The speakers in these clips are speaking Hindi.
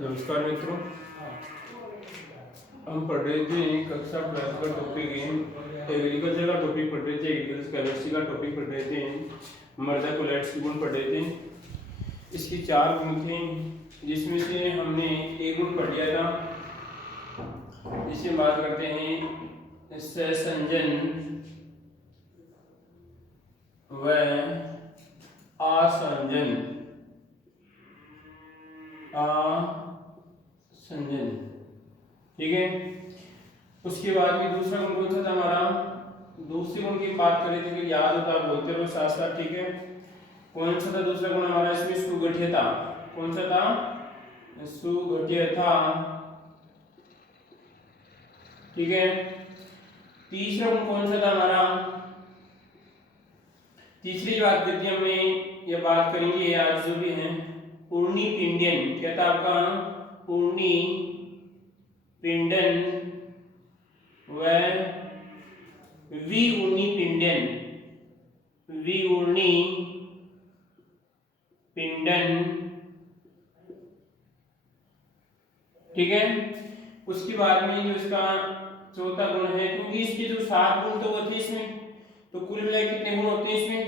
नमस्कार मित्रों, हम पढ़ रहे थे कक्षा 12 का टॉपिक है एग्रीकल्चर का टॉपिक पढ़ रहे थे। एग्रीकल्चर केमिस्ट्री का टॉपिक पढ़ रहे थे। मृदा कोलैट्स के गुण पढ़ रहे थे। इसके 4 गुण थे, जिसमें से हमने एक गुण पढ़ लिया था, जिसमें बात करते हैं सहसंजन व आसंजन। आसंजन, ठीक है। उसके बाद में दूसरा गुण कौन सा था हमारा? दूसरे गुण की बात करें तो याद होता है, बोलते रहो साथ साथ, ठीक है। कौन सा था दूसरा गुण हमारा? इसमें सुगठियता। कौन सा था? सुगठियता, ठीक है। तीसरा गुण कौन सा था हमारा? तीसरी बात करती है हमने, ये बात करेंगे आज जो भी है, पूर्णी पिंडन। क्या था आपका? पूर्णी पिंडन व विऊर्णी पिंडन। विऊर्णी पिंडन, ठीक है। उसके बाद में जो इसका चौथा गुण है, क्योंकि इसके जो 7 गुण तो होते हैं इसमें, तो कुल मिलाकर कितने गुण होते हैं इसमें?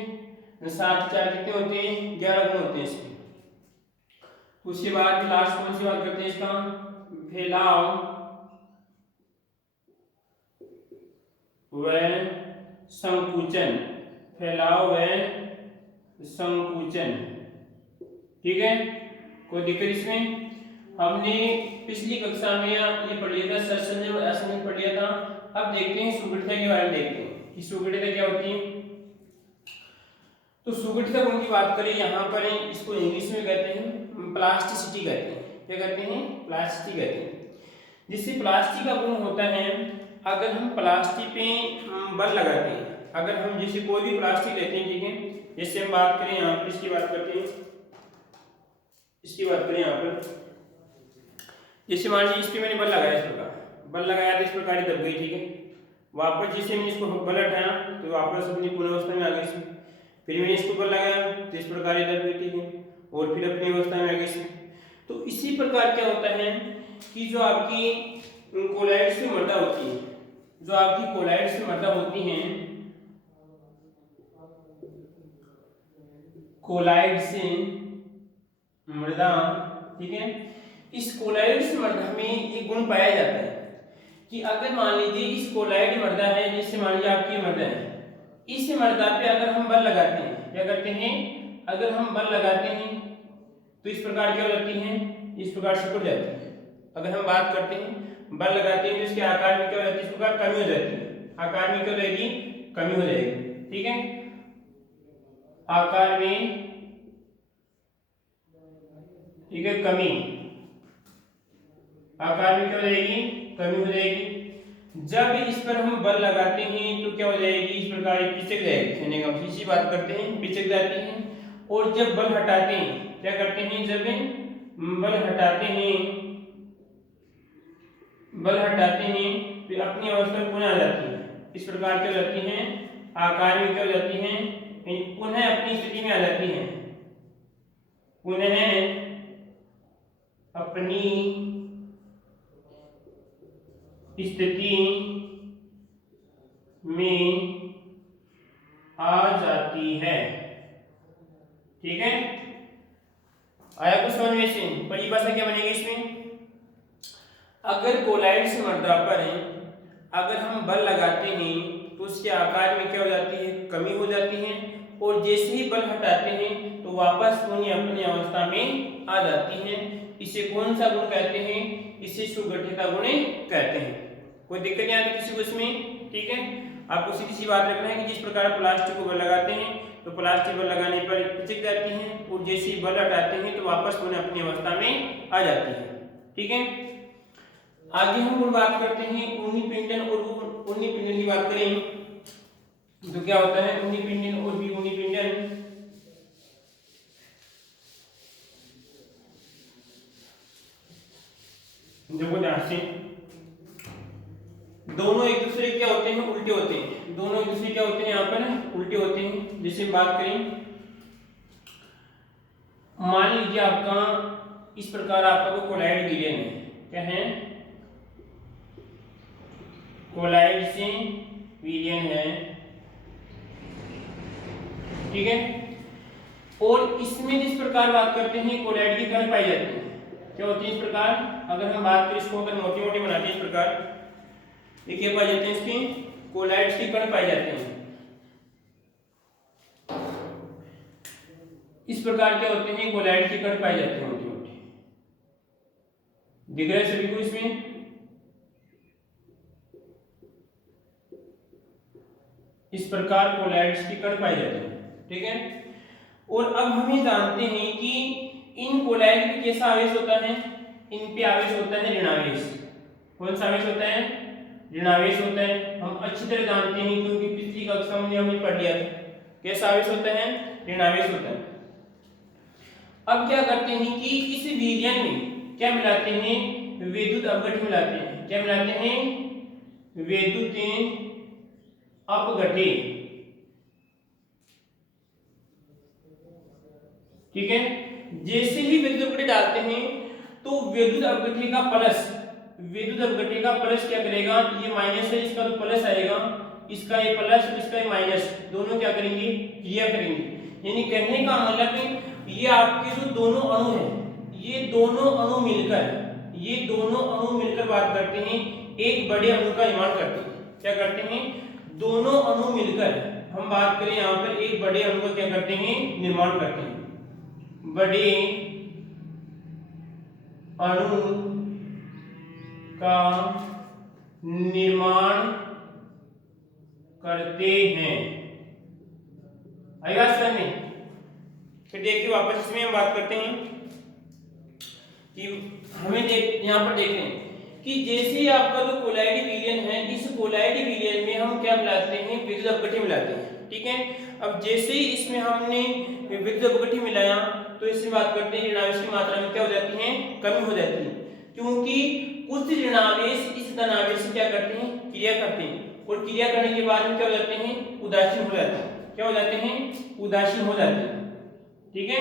7 4 कितने होते हैं? 11 गुण होते हैं इसमें। उसके बाद लास्ट कौन सी बात करते हैं इसका? फैलाव व संकुचन। फैलाव व संकुचन, ठीक है। कोई दिक्कत इसमें? हमने पिछली कक्षा में ये पढ़ लिया था, सहसंजन और आसंजन पढ़ लिया था। अब देखते हैं सुगठिता के बारे में, देखते हैं कि सुगठिता क्या होती है। तो सुगठिता गुण की बात करें यहाँ पर, इसको इंग्लिश में कहते हैं प्लास्टिसिटी कहते हैं। क्या कहते हैं? प्लास्टिसिटी कहते हैं। जिससे प्लास्टिक का गुण होता है, अगर हम प्लास्टिक पे बल लगाते हैं, अगर हम जैसे कोई भी प्लास्टिक लेते हैं, ठीक है, जैसे हम बात करें यहाँ पर, इसकी बात करते हैं, इसकी बात करें यहाँ पर, जैसे मान लीजिए इस पे मैंने बल लगाया, इस प्रकार बल लगाया तो इस प्रकार दब गई, ठीक है। वापस जैसे मैंने इसको बल हटाया तो वापस अपनी पूर्ण अवस्था में आ गई, फिर मैंने इसको बल लगाया तो इस प्रकार दब गई, ठीक है, और फिर अपनी अवस्था में आ गई। तो इसी प्रकार क्या होता है कि जो आपकी कोलाइड्स की मृदा होती है, जो आपकी कोलाइड्स की मृदा होती है, कोलाइड्स मृदा, ठीक है, इस कोलाइड्स मृदा में एक गुण पाया जाता है कि अगर मान लीजिए इस कोलाइड मृदा है, जैसे मान लीजिए आपकी मृदा है, इस मृदा पे अगर हम बल लगाते हैं, क्या करते हैं? अगर हम बल लगाते हैं तो इस प्रकार क्या हो जाती है? इस प्रकार सिकुड़ जाती है। अगर हम बात करते हैं बल लगाते हैं तो इसके आकार में क्या हो जाती है? इस प्रकार कमी हो जाती है। आकार में क्या हो जाएगी? कमी हो जाएगी, ठीक है। आकार में, ठीक है, कमी, आकार में क्या हो जाएगी? कमी हो जाएगी। जब इस पर हम बल लगाते हैं तो क्या हो जाएगी? इस प्रकार पिचक जाएगी, कहने का हम इसी बात करते हैं, पिचक जाती है। और जब बल हटाते हैं, क्या करते हैं? जब बल हटाते हैं, बल हटाते हैं तो अपनी अवस्था में पुनः आ जाती है। इस प्रकार क्या हो जाती है? आकार में क्या हो जाती है? पुनः अपनी स्थिति में आ जाती है, पुनः अपनी स्थिति में आ जाती है, ठीक है। आया कुछ समझ में? से परिभाषा क्या बनेगी इसमें? अगर कोलाइड्स मृदा पर अगर हम बल लगाते हैं तो उसके आकार में क्या हो जाती है? कमी हो जाती है, और जैसे ही बल हटाते हैं तो वापस पुनः अपनी अवस्था में आ जाती है। इसे कौन सा गुण कहते हैं? इसे सुगठिता गुण कहते हैं। कोई दिक्कत नहीं आती किसी को इसमें, ठीक है। आपको सीधी सी बात रखना है कि जिस प्रकार प्लास्टिक को बल लगाते हैं तो प्लास्टिक बल लगाने पर पिचक जाती है, और जैसे ही बल हटाते हैं तो वापस पुनः अपनी अवस्था में आ जाती है, ठीक है। आगे हम गुण बात करते हैं ऊर्ध्व पिंडन और ऊर्ध्व पिंडन की बात करें तो क्या होता है? ऊर्ध्व पिंडन और विऊर्ध्व पिंडन, देखो ध्यान से, दोनों एक दूसरे क्या होते हैं? उल्टे होते हैं। दोनों एक दूसरे क्या होते हैं? यहाँ पर उल्टे होते हैं। जैसे बात करें, मान लीजिए आपका इस प्रकार आपका वो कोलाइड विलयन है। क्या है? कोलाइड से विलयन है, ठीक है। और इसमें जिस प्रकार बात करते हैं कोलाइड के कण पाए जाते हैं, क्या होती है इस प्रकार, अगर हम बात करें इसको, अगर मोटी मोटी बनाते हैं इस प्रकार, देखिए पाए जाते हैं इसके कोलाइड्स के कण पाए जाते हैं। इस प्रकार क्या होते हैं, कोलाइड के कण पाए जाते हैं मोटी मोटी। दिख रहा है सभी को इसमें? इस प्रकार कोलाइड्स के कण पाए जाते हैं, ठीक है। और अब हम ये जानते हैं कि इन कोलाइड में कैसा आवेश होता है, इन पे आवेश होता है ऋणावेश। कौन सा आवेश होता है? ऋणावेश होता है। हम अच्छी तरह जानते हैं क्योंकि पिछली कक्षा में हमने पढ़ लिया था। कैसा आवेश होता है? ऋणावेश होता है। अब क्या करते हैं कि इस विलयन में क्या मिलाते हैं, विद्युत अपघट्य मिलाते हैं। क्या मिलाते हैं? विद्युत अपघट्य, ठीक है। जैसे ही विद्युत अपघट्य डालते हैं तो विद्युत अपघट्य का प्लस, विद्युत अपघट्य का प्लस क्या करेगा, ये माइनस है, इसका तो प्लस आएगा, इसका ये प्लस, इसका ये माइनस, दोनों क्या करेंगे, क्रिया करेंगे। यानी कहने का मतलब ये आपके जो दोनों अणु हैं, ये दोनों अणु मिलकर बात करते हैं, एक बड़े अणु का निर्माण करते हैं। क्या करते हैं? दोनों अणु मिलकर, हम बात करें यहाँ पर एक बड़े अणु का क्या करते हैं, निर्माण करते हैं। बड़े अणु का निर्माण करते हैं। आएगा समझ में? फिर देखिए वापस इसमें हम बात करते हैं कि हमें यहाँ पर देख रहे हैं कि जैसे ही आपका जो कोलाइड विलयन है, इस कोलाइड विलयन में हम क्या मिलाते हैं, विद्युत अपघट्य मिलाते हैं, ठीक है। अब जैसे ही इसमें हमने विद्युत अपघट्य मिलाया तो इसमें बात करते हैं ऋणावेश की मात्रा में क्या हो जाती है, कमी हो जाती है, क्योंकि कुछ ऋणावेश इस धनावेश से क्या करते हैं, क्रिया करते हैं, और क्रिया करने के बाद में क्या हो जाते हैं, उदासीन हो जाते हैं। क्या हो जाते हैं? उदासीन हो जाते हैं, ठीक है।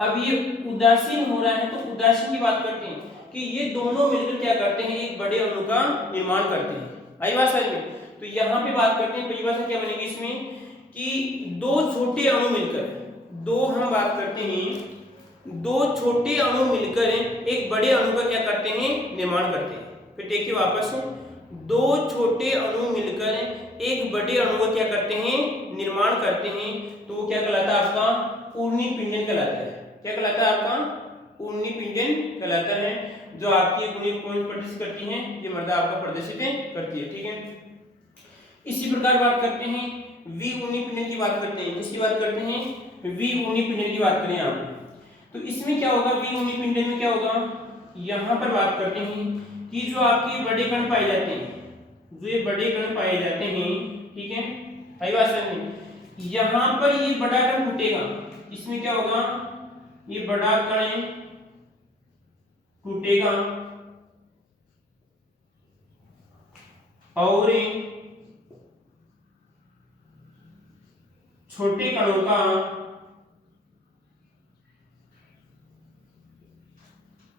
अब ये उदासीन हो रहा है तो उदासीन की बात करते हैं कि ये दोनों मिलकर क्या करते हैं, एक बड़े अणु का निर्माण करते हैं। आई बात समझ में? तो यहाँ पे बात करते हैं परिभाषा क्या बनेगी इसमें कि दो छोटे अणु मिलकर, दो हम बात करते हैं दो छोटे अणु मिलकर एक बड़े अणु का क्या करते हैं, निर्माण करते हैं। फिर देखिए वापस, दो छोटे अणु मिलकर एक बड़े अणु का क्या करते हैं, निर्माण करते हैं, तो वो क्या कहलाता है आपका, ऊर्ध्व पिंडन कहलाता है। क्या कहलाता है आपका, ऊर्ध्व पिंडन कहलाता है, जो आपकी ऊर्ध्व पॉइंट प्रदर्शित करती है, ये मर्दा आपका प्रदर्शित करती है, ठीक है। इसी प्रकार बात करते हैं वी ऊर्ध्व पिंडन की बात करते हैं, किसकी बात करते हैं, वी ऊर्ध्व पिंडन की बात करें आप, तो इसमें क्या होगा, वी ऊर्ध्व पिंडन में क्या होगा, यहाँ पर बात करते हैं कि जो आपके बड़े कण पाए जाते हैं, जो ये बड़े कण पाए जाते हैं, ठीक है, आई बात समझ में, यहाँ पर ये बड़ा कण टूटेगा, इसमें क्या होगा, ये बड़ा कण टूटेगा और छोटे कणों का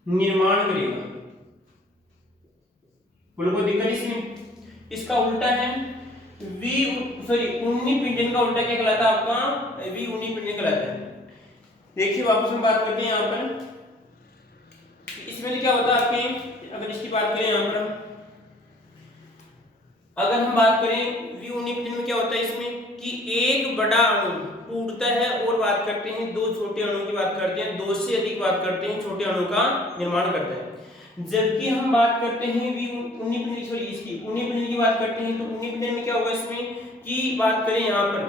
निर्माण करेगा। बोलो कोई दिक्कत इसमें? इसका उल्टा है ऊर्ध्व पिंडन का उल्टा क्या कहलाता है आपका, वी ऊर्ध्व पिंडन कहलाता है। देखिए वापस हम बात करते हैं यहाँ पर, इसमें क्या होता है आपके, अगर इसकी बात करें यहाँ पर, अगर हम बात करें वी ऊर्ध्व पिंडन में क्या होता है इसमें कि एक बड़ा अणु टूटता है और बात करते हैं दो छोटे अणुओं की बात करते हैं, दो से अधिक बात करते हैं छोटे अणु का निर्माण करता है। जबकि हम बात करते हैं वी ऊर्ध्व पिंडन इसकी ऊर्ध्व पिंडन की बात करते हैं, तो ऊर्ध्व पिंडन में क्या होगा इसमें कि बात करें यहाँ पर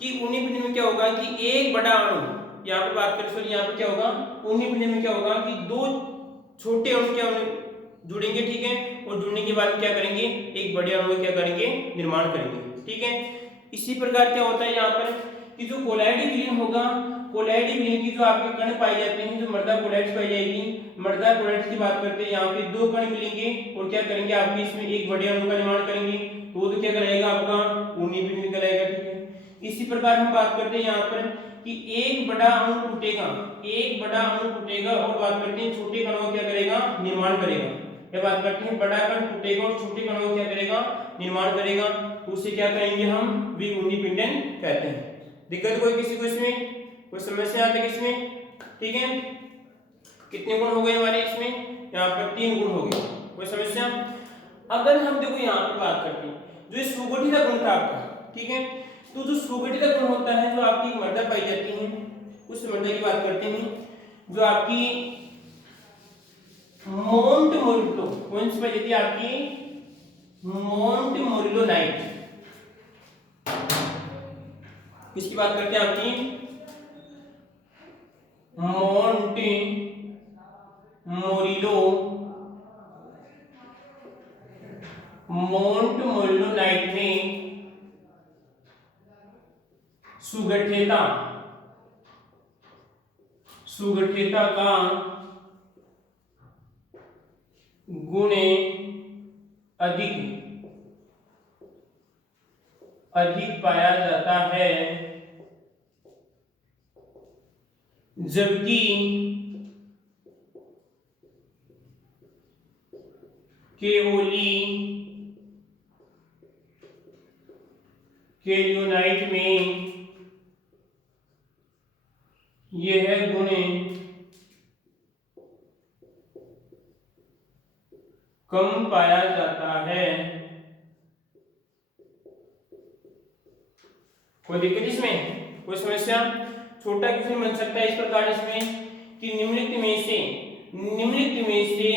कि ऊर्ध्व पिंडन में क्या होगा कि एक बड़ा अणु, यहाँ पर बात करें सॉरी यहाँ पर क्या होगा, ऊर्ध्व पिंडन में क्या होगा कि दो छोटे अणु क्या जुड़ेंगे, ठीक है, और जुड़ने के बाद क्या करेंगे, एक बड़े अणु क्या करेंगे, निर्माण करेंगे, ठीक है। इसी प्रकार क्या होता है यहाँ पर कि जो कोलाइड विलयन होगा, कोलाइड विलयन की जो आपके कण पाए जाते हैं, जो मर्दा कोलाइड्स पाई जाएगी, मर्दा कोलाइड्स की बात करते हैं, यहाँ पे दो कण मिलेंगे और क्या करेंगे, आपके इसमें एक बड़े अणु का निर्माण करेंगे, तो क्या कराएगा आपका ऊर्ध्व पिंडन कहलाएगा, ठीक है। इसी प्रकार हम बात करते हैं यहाँ पर कि एक बड़ा अणु टूटेगा, एक बड़ा अणु टूटेगा और बात करते हैं छोटे कणों का क्या करेगा, निर्माण करेगा। ये बात करते हैं बड़ा कण टूटेगा और छोटे कणों का क्या करेगा, निर्माण करेगा, तो उसे क्या कहेंगे हम, द्विगुणी पिंडन कहते हैं। दिक्कत कोई किसी को इसमें, कोई समस्या आती है इसमें? ठीक है, कितने गुण हो गए हमारे इसमें, यहाँ पर 3 गुण हो गए, कोई समस्या? अगर हम देखो यहाँ पे बात करते हैं जो सुगठित गुण था आपका, ठीक है, तो जो सुगठित गुण होता है जो आपकी मृदा पाई जाती है उस मृदा की बात करते हैं, जो आपकी मोंट मोरिलो, कौन सी पाई जाती है आपकी, मोंट मोरिलोनाइट, किसकी बात करते हैं आपकी, मोंटे मोरिलो, मोंट मोरिलोनाइट में सुगठिता, सुगठिता का गुण अधिक पाया जाता है, जबकि केलियोनाइट में यह गुण कम पाया जाता है। कोई दिक्कत इसमें, कोई समस्या? छोटा क्वेश्चन बन सकता है इस प्रकार इसमें कि निम्नलिखित में से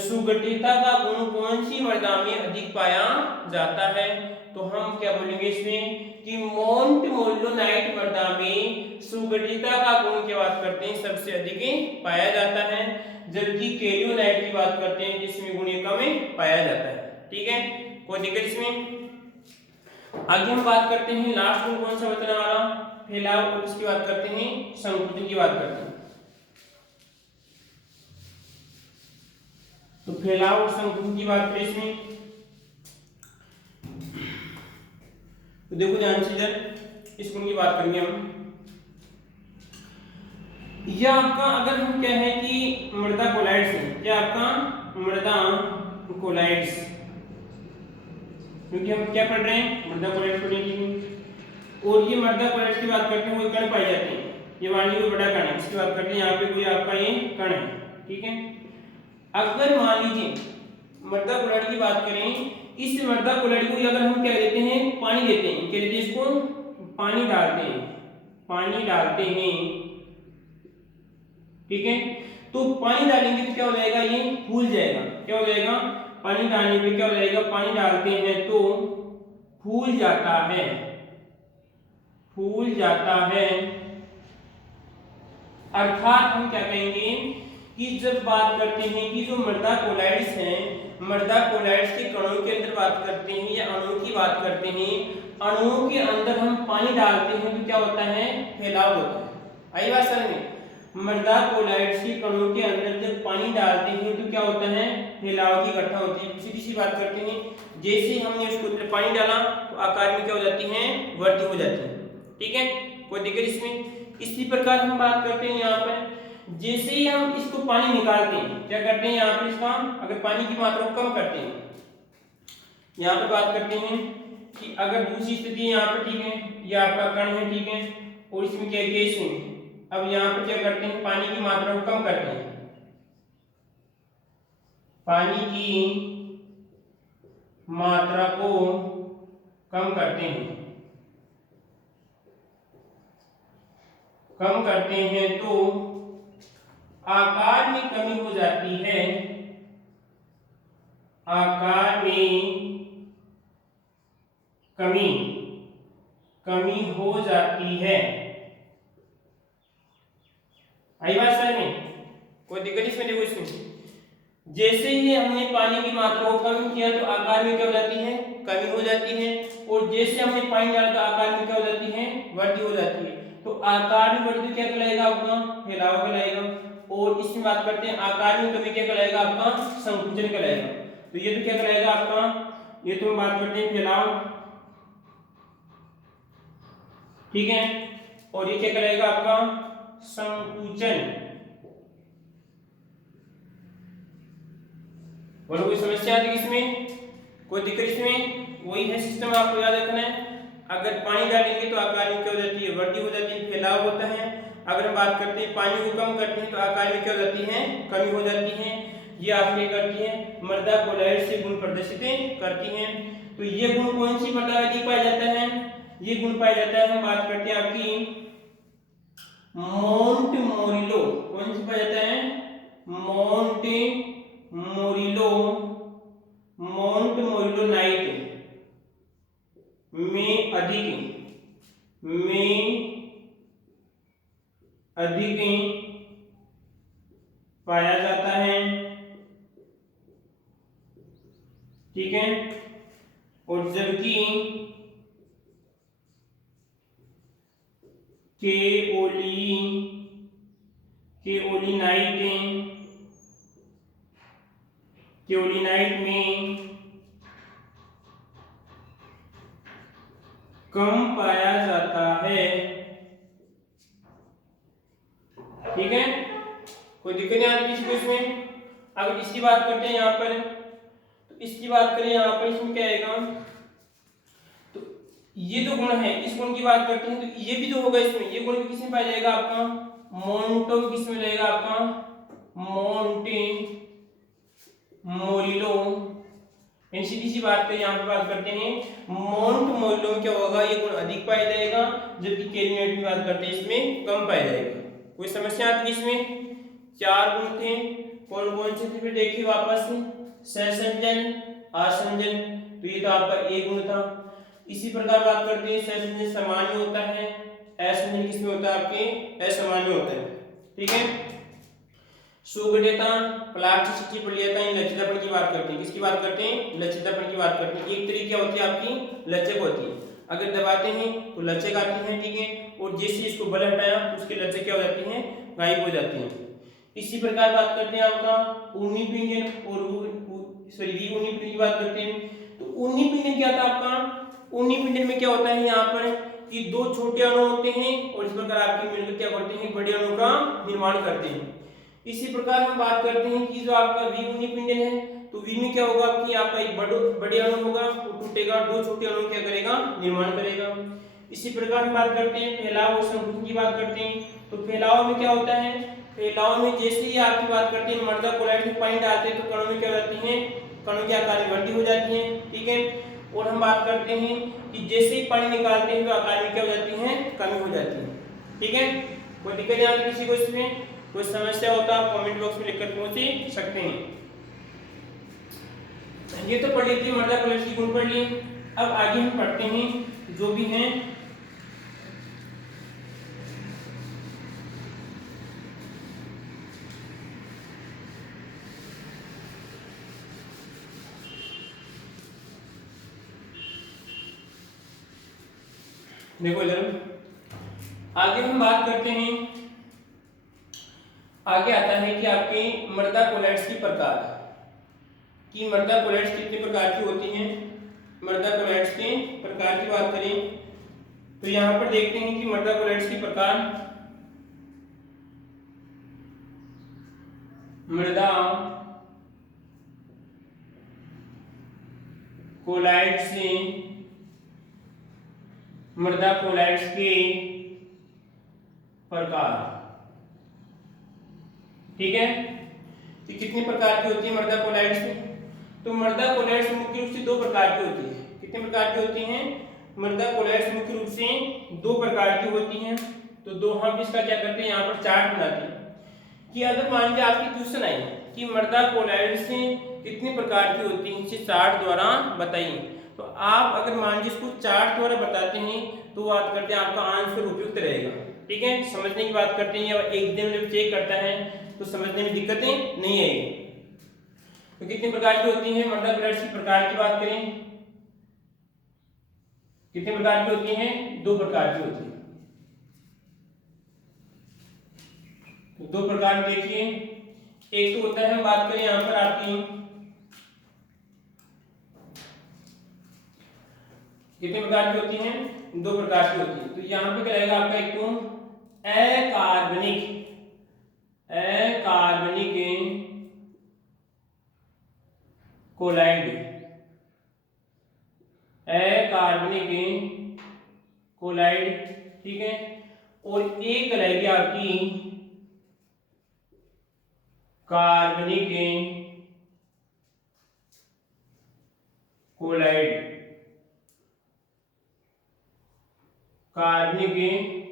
सुगठिता का गुण कौन सी मृदा में अधिक पाया जाता है, तो हम क्या बोलेंगे इसमें कि मोंट मोरिलोनाइट मृदा में सुगठिता का गुण की बात करते हैं सबसे अधिक पाया जाता है, जबकि केलियोनाइट की बात करते हैं जिसमें गुण कम पाया जाता है। ठीक है, कोई दिक्कत इसमें? आगे हम बात करते हैं लास्ट गुण कौन सा बताने वाला, फैलाव, और इसकी बात करते हैं संकुचन की बात करते हैं। तो फैलाव और संकुचन की बात करें इसमें, तो देखो ध्यान से इधर इस गुण की बात करेंगे हम। यह आपका अगर हम कहें कि मृदा कोलाइड्स है, क्या आपका मृदा कोलाइड्स, क्योंकि हम क्या पढ़ रहे हैं, मृदा कोलाइड्स पढ़ रहे हैं, और ये मृदा कोलाइड्स की बात करते हैं वो कण पाए जाते हैं, ये मान लीजिए बड़ा कण है, इसकी बात करते हैं, यहाँ पे कोई आपका ये कण है, ठीक है। अगर मान लीजिए मृदा कोलाइड की बात करें, इस मृदा कोलाइड को अगर हम क्या देते हैं, पानी देते हैं, क्या देते हैं इसको, पानी डालते हैं, पानी डालते हैं, ठीक है, तो पानी डालेंगे तो क्या हो जाएगा, ये फूल जाएगा, क्या हो जाएगा, पानी डालने पे क्या हो जाएगा, पानी डालते हैं तो फूल जाता है, फूल जाता है। अर्थात हम क्या कहेंगे कि जब बात करते हैं कि जो मृदा कोलाइड्स हैं, मृदा कोलाइड्स के कणों के अंदर बात करते हैं या अणुओं की बात करते हैं, अणुओं के अंदर हम पानी डालते हैं तो क्या होता है, फैलाव होता है। आई बात समझ में? मृदा कोलाइड्स के कणों के अंदर जब पानी डालते हैं तो क्या होता है, फैलाव की घटना होती है। सीधी सी बात करते हैं, जैसे हमने उसको पानी डाला तो आकार में क्या हो जाती है, वृद्धि हो जाती है, ठीक है, कोई दिक्कत इसमें? इसी प्रकार हम बात करते हैं यहाँ पर, जैसे ही हम इसको पानी निकालते हैं, क्या करते हैं यहाँ पर, इसका अगर पानी की मात्रा को कम करते हैं, यहाँ पर बात करते हैं कि अगर दूसरी स्थिति यहाँ पर, ठीक है, ये आपका कण है, ठीक है, और इसमें क्या गैस है, अब यहाँ पर क्या करते हैं, पानी की मात्रा को कम करते हैं, पानी की मात्रा को कम करते हैं, कम करते हैं तो आकार में कमी हो जाती है, आकार में कमी हो जाती है। आई बात समझ में? कोई दिक्कत इसमें? देखो इसमें जैसे ही हमने पानी की मात्रा को कम किया तो आकार में क्या हो जाती है, कमी हो जाती है, और जैसे हमने पानी डाला तो आकार में क्या हो जाती है, वृद्धि हो जाती है। तो आकार में वृद्धि क्या कहलाएगा आपका, फैलाव कहलाएगा, और इसमें बात करते हैं आकार में कमी क्या कहलाएगा आपका, संकुचन कहलाएगा। तो ये तो क्या कहलाएगा आपका, ये तो हम बात करते हैं फैलाव, ठीक है, और ये क्या कहलाएगा आपका संकुचन। बोलो कोई समस्या आती है इसमें, कोई दिक्कत इसमें? वही है सिस्टम, आपको याद रखना है। अगर पानी डालेंगे तो आकार में क्या हो जाती है, वृद्धि हो जाती है, फैलाव होता है। अगर हम बात करते हैं पानी को कम करते हैं तो आकार में क्या हो जाती है, कमी हो जाती है। ये आप क्या करती है, मृदा कोलॉइड से गुण प्रदर्शित करती हैं। तो ये गुण कौन सी मृदा में अधिक पाया जाता है? ये गुण पाया जाता है, हम बात करते हैं आपकी मोंट मोरिलो। कौन सी पाया जाता है? मोंट मोरिलो, मोंट मोरिलोनाइट में अधिक पाया जाता है। ठीक है, और जबकि केओलिनाइट में कम पाया जाता है। ठीक है, कोई दिक्कत नहीं आती किसी को इसमें। अगर इसकी बात करते हैं यहाँ पर, तो इसकी बात करें यहाँ पर, इसमें क्या आएगा, तो ये जो गुण है, इस गुण की बात करते हैं तो ये भी जो होगा इसमें, ये गुण भी किसमें पाया जाएगा आपका, मोंटो, किसमें रहेगा आपका, मोंटे मोरिलो। सीधी सी बात करें, यहाँ पे बात करते हैं मोंट मोरिलो में क्या होगा, ये गुण अधिक पाया जाएगा, जबकि केलिनेट की बात करते हैं इसमें कम पाया जाएगा। कोई समस्या आती है इसमें? 4 गुण थे, कौन कौन से थे फिर देखिए वापस, सहसंजन, आसंजन, तो ये तो आपका एक गुण था। इसी प्रकार बात करते हैं सहसंजन सामान्य होता है, असंजन किसमें होता है आपके, असामान्य होता है। ठीक है, सुगढ़ता, प्लास्टिसिटी, प्रलयता, लचीलापन की बात करते हैं। किसकी बात करते हैं? लचीलापन की बात करते हैं। एक तरीके क्या होती है आपकी, लचक होती है, अगर दबाते हैं तो लचक आती है। ठीक है, और जैसे इसको बल हटाया तो उसकी लचक क्या हो जाती है, गायब हो जाती है। इसी प्रकार बात करते हैं आपका ऊनी पिंजन और ऊनी पिंजन की बात करते हैं। तो ऊनी पिंजन क्या था आपका, ऊनी पिंजन में क्या होता है यहाँ पर कि 2 छोटे अणु होते हैं और इस प्रकार आपकी मिलकर क्या करते हैं, बड़े अणु का निर्माण करते हैं। इसी प्रकार हम बात करते हैं कि जो आपका द्विगुणी पिंडल है, तो वी में क्या होगा कि आपका एक बड़े अणु होगा, वो टूटेगा, 2 छोटे अणु क्या करेगा, निर्माण करेगा। इसी प्रकार हम बात करते हैं फैलाव और संकुचन की बात करते हैं। तो फैलाव में क्या होता है, फैलाव में जैसे ही आपकी बात करते हैं मृदा कोलॉइड में पानी डालते हैं तो कणों में क्या हो जाती है, कणों की आकार में वृद्धि हो जाती है। ठीक है, और हम बात करते हैं कि जैसे ही पानी निकालते हैं तो आकार में क्या हो जाती है, कमी हो जाती है। ठीक है, कोई दिक्कत नहीं आती किसी को इसमें? कोई समस्या होता है आप कमेंट बॉक्स में लिखकर पूछ सकते हैं। ये तो पढ़ ली थी मृदा कोलॉइड की गुण पढ़ लिए। अब आगे हम पढ़ते हैं जो भी हैं देखो इधर आगे हम बात करते हैं, आगे आता है कि आपके मृदा कोलॉइड्स की प्रकार, कि मृदा कोलॉइड्स कितने प्रकार की होती हैं। मृदा कोलॉइड्स के प्रकार की बात करें तो यहां पर देखते हैं कि मृदा कोलॉइड्स की प्रकार, मृदा कोलॉइड्स से, मृदा कोलॉइड्स के प्रकार। ठीक है, तो कितने प्रकार की होती है मृदा कोलॉइड्स? तो मृदा कोलॉइड्स मुख्य रूप से 2 प्रकार की होती है। कितने प्रकार की होती हैं? मृदा कोलॉइड्स मुख्य रूप से 2 प्रकार की होती हैं। तो दो हम इसका क्या करते हैं, यहाँ पर चार्ट बनाते हैं कि अगर मान लीजिए आपकी क्वेश्चन आई कि मृदा कोलॉइड्स कितने प्रकार की होती हैं, इसे चार्ट द्वारा बताइए। तो आप अगर मान लीजिए इसको चार्ट द्वारा बताते हैं तो बात करते हैं आपका आंसर उपयुक्त रहेगा। ठीक है, समझने की बात करते हैं, एक दिन जब चेक करता है तो समझने में दिक्कतें नहीं आएगी। तो कितने प्रकार की होती हैं मृदा कोलॉइड्स की प्रकार की बात करें, कितने प्रकार की होती हैं? 2 प्रकार की होती है। तो 2 प्रकार देखिए, एक तो होता है, हम बात करें यहां पर आपकी कितने प्रकार की होती हैं, दो प्रकार की होती है। तो यहाँ पे क्या रहेगा आपका, एक तो अकार्बनिक कोलाइड, अकार्बनिक कोलाइड, ठीक है। और एक रहेगी आपकी कार्बनिक कोलाइड, कार्बनिक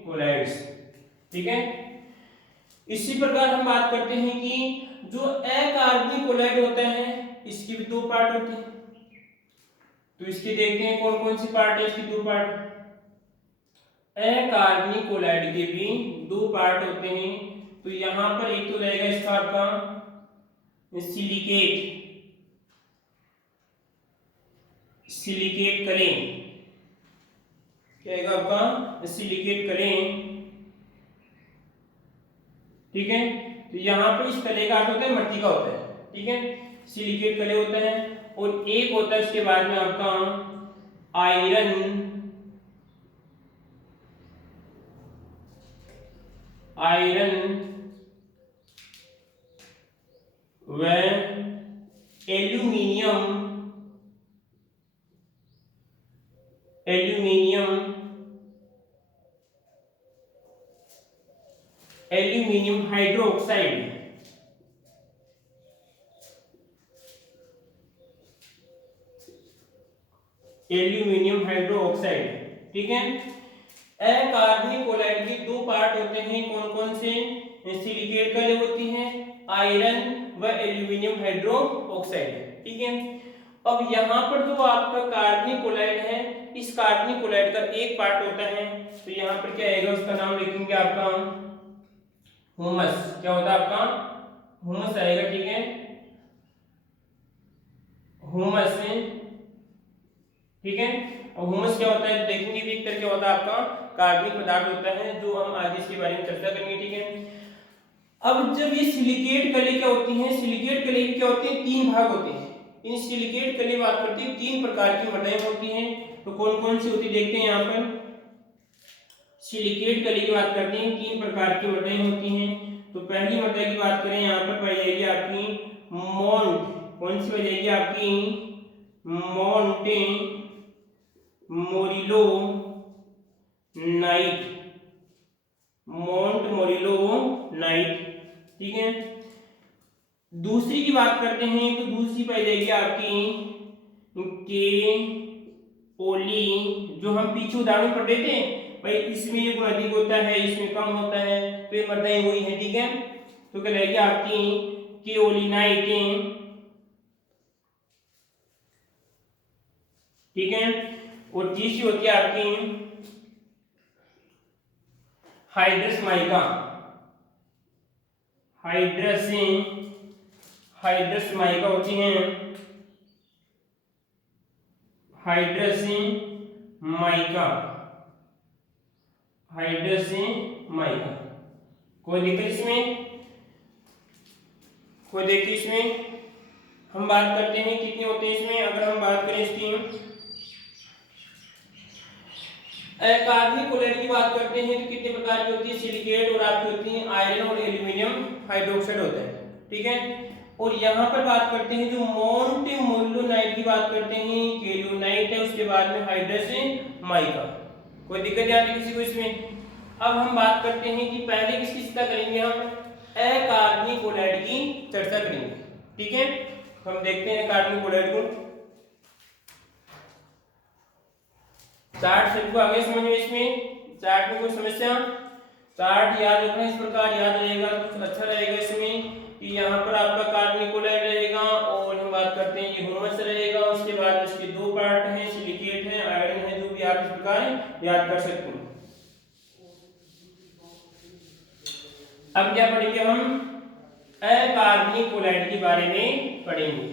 कोलाइड्स, ठीक है। इसी प्रकार हम बात करते हैं कि जो अकार्बनिक कोलाइड होता है इसकी भी दो पार्ट होते हैं। तो इसके देखते हैं कौन कौन सी पार्ट है इसकी, दो पार्ट। अकार्बनिक कोलाइड के भी दो पार्ट होते हैं। तो यहां पर एक तो रहेगा इसका आपका सिलिकेट कलें, क्या आएगा आपका सिलिकेट कलें, ठीक है। तो यहाँ पे इस कले का अर्थ होता है मृतिका होता है, ठीक है, सिलिकेट कले होता है। और एक होता है उसके बाद में आपका आयरन व एल्यूमिनियम हाइड्रोक्साइड, ठीक है। अकार्बनिक कोलाइड के दो पार्ट होते हैं, कौन कौन से, सिलिकेट कले होती हैं, आयरन व एल्यूमिनियम हाइड्रोक्साइड, ठीक है। अब यहाँ पर जो आपका कार्बनिक कोलाइड है, इस कार्बनिक कोलाइड का एक पार्ट होता है, तो यहाँ पर क्या आएगा, उसका नाम लिखेंगे आपका हुमस, क्या होता है आपका हुमस आएगा, ठीक है, हुमस, ठीक है। और हुमस क्या होता है देखेंगे भी, एक तरह क्या होता है आपका कार्बनिक पदार्थ होता है, जो हम आगे इसके बारे में चर्चा करेंगे, ठीक है। अब जब ये सिलिकेट कले क्या होती हैं, सिलिकेट कले की क्या होती है, तीन भाग होते हैं। इन सिलिकेट कले बात करते हैं तीन प्रकार की मटेरियल होती हैं। तो कौन कौन सी होती देखते हैं यहाँ पर। सिलिकेट कले की बात करते हैं, तीन प्रकार की मटेरियल होती हैं। तो पहली मटेरियल की बात करें, यहाँ पर पाई जाएगी आपकी मोंट, कौन सी पाई जाएगी आपकी Monte Morillo night, मोंट Morillo night, ठीक है। दूसरी की बात करते हैं तो दूसरी पाई जाएगी आपकी के ओली, जो हम पीछे उदाहरण पढ़ रहे थे भाई, इसमें ये गुण अधिक होता है इसमें कम होता है, तो ये मर्दाएं वही है, ठीक है। तो क्या रहेगी आपकी के ओलिनाइट, ठीक है। और तीसरी होती है आपकी हाइड्रस माइका, हाइड्रस माइका होती हैं, हाइड्रस माइका। कोई दिक्कत इसमें, कोई देखिए इसमें हम बात करते हैं कितने होते हैं इसमें। अगर हम बात करें इसकी कार्बनिक कोलाइड की बात करते हैं तो कितने प्रकार की होती है, सिलिकेट और आपकी होती है आयरन और एल्यूमिनियम हाइड्रोक्साइड होता है, ठीक है। और यहाँ पर बात करते हैं जो मोंटे मोलिलोनाइट की बात करते हैं, केल्यूनाइट है, उसके बाद में हाइड्रस माइका। कोई दिक्कत आती किसी को इसमें। अब हम बात करते हैं कि पहले किसकी चर्चा करेंगे, हम अकार्बनिक कोलाइड की चर्चा करेंगे, ठीक है। हम देखते हैं कार्बनिक कोलाइड को। चार्ट सबको आगे समझ में, इसमें चार्ट में कोई समस्या, चार्ट याद रखना, इस प्रकार याद रहेगा तो अच्छा रहेगा इसमें कि यहाँ पर आपका कार्बनिक कोलाइड रहेगा और हम बात करते हैं ये ह्यूमस रहेगा, उसके बाद इसके दो पार्ट हैं, सिलिकेट है, आयरन है, जो भी आप इस प्रकार याद कर सकते हैं। अब क्या पढ़ेंगे हम, अकार्बनिक कोलाइड के बारे में पढ़ेंगे